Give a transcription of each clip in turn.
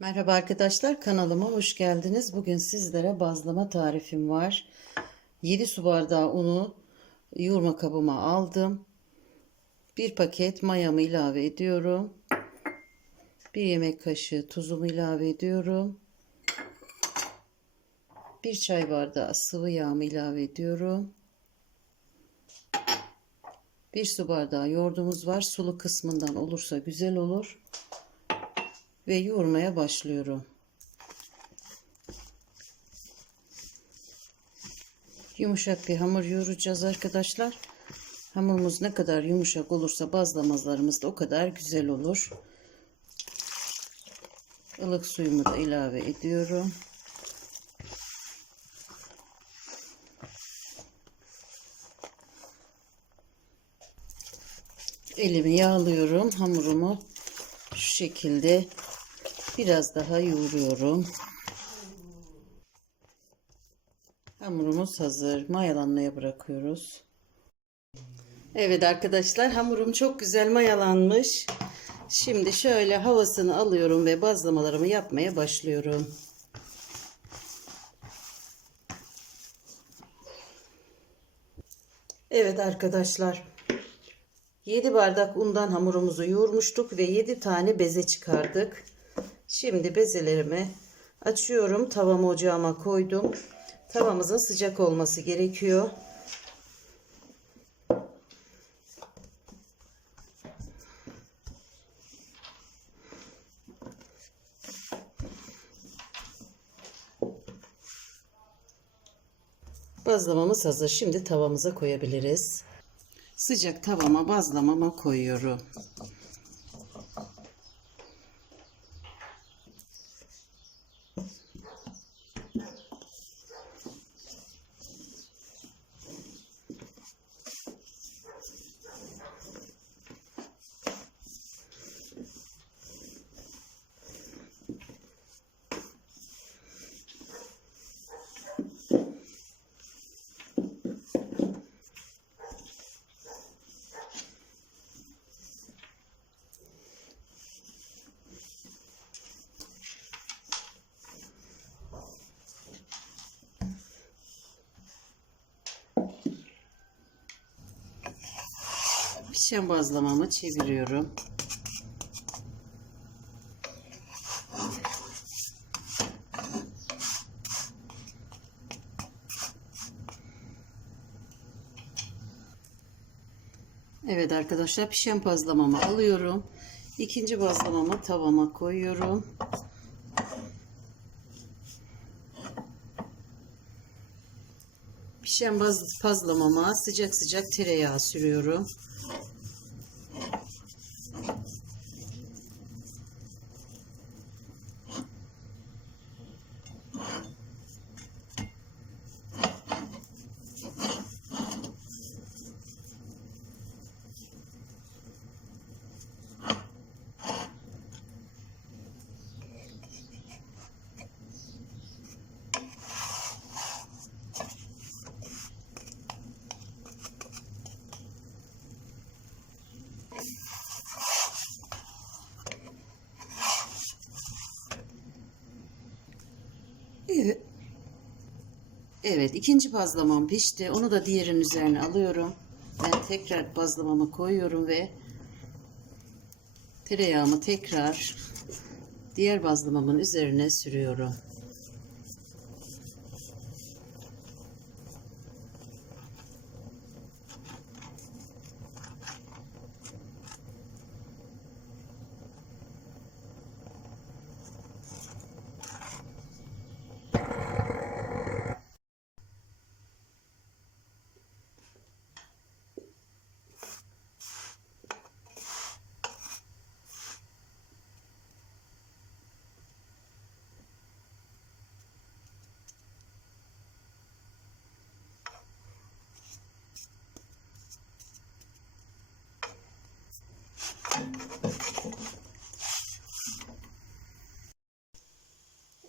Merhaba arkadaşlar kanalıma hoş geldiniz. Bugün sizlere bazlama tarifim var. 7 su bardağı unu yoğurma kabıma aldım. Bir paket mayamı ilave ediyorum. Bir yemek kaşığı tuzumu ilave ediyorum. Bir çay bardağı sıvı yağımı ilave ediyorum. Bir su bardağı yoğurdumuz var. Sulu kısmından olursa güzel olur ve yoğurmaya başlıyorum. Yumuşak bir hamur yoğuracağız arkadaşlar. Hamurumuz ne kadar yumuşak olursa bazlamalarımız da o kadar güzel olur. Ilık suyumu da ilave ediyorum. Elimi yağlıyorum. Hamurumu şu şekilde biraz daha yoğuruyorum. Hamurumuz hazır. Mayalanmaya bırakıyoruz. Evet arkadaşlar hamurum çok güzel mayalanmış. Şimdi şöyle havasını alıyorum ve bazlamalarımı yapmaya başlıyorum. Evet arkadaşlar. 7 bardak undan hamurumuzu yoğurmuştuk ve 7 tane beze çıkardık. Şimdi bezelerimi açıyorum. Tavamı ocağıma koydum. Tavamızın sıcak olması gerekiyor. Bazlamamız hazır. Şimdi tavamıza koyabiliriz. Sıcak tavama bazlamama koyuyorum. Pişen bazlamamı çeviriyorum. Evet arkadaşlar pişen bazlamamı alıyorum. İkinci bazlamamı tavama koyuyorum. Pişen baz, bazlamama sıcak sıcak tereyağı sürüyorum. Evet. Evet, ikinci bazlamam pişti. Onu da diğerinin üzerine alıyorum. Ben tekrar bazlamamı koyuyorum ve tereyağımı tekrar diğer bazlamamın üzerine sürüyorum.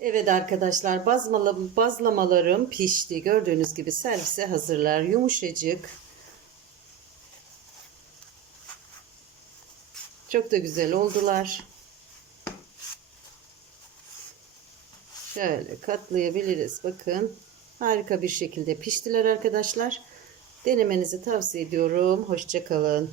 Evet arkadaşlar bazmalı, bazlamalarım pişti. Gördüğünüz gibi servise hazırlar. Yumuşacık. Çok da güzel oldular. Şöyle katlayabiliriz. Bakın harika bir şekilde piştiler arkadaşlar. Denemenizi tavsiye ediyorum. Hoşçakalın.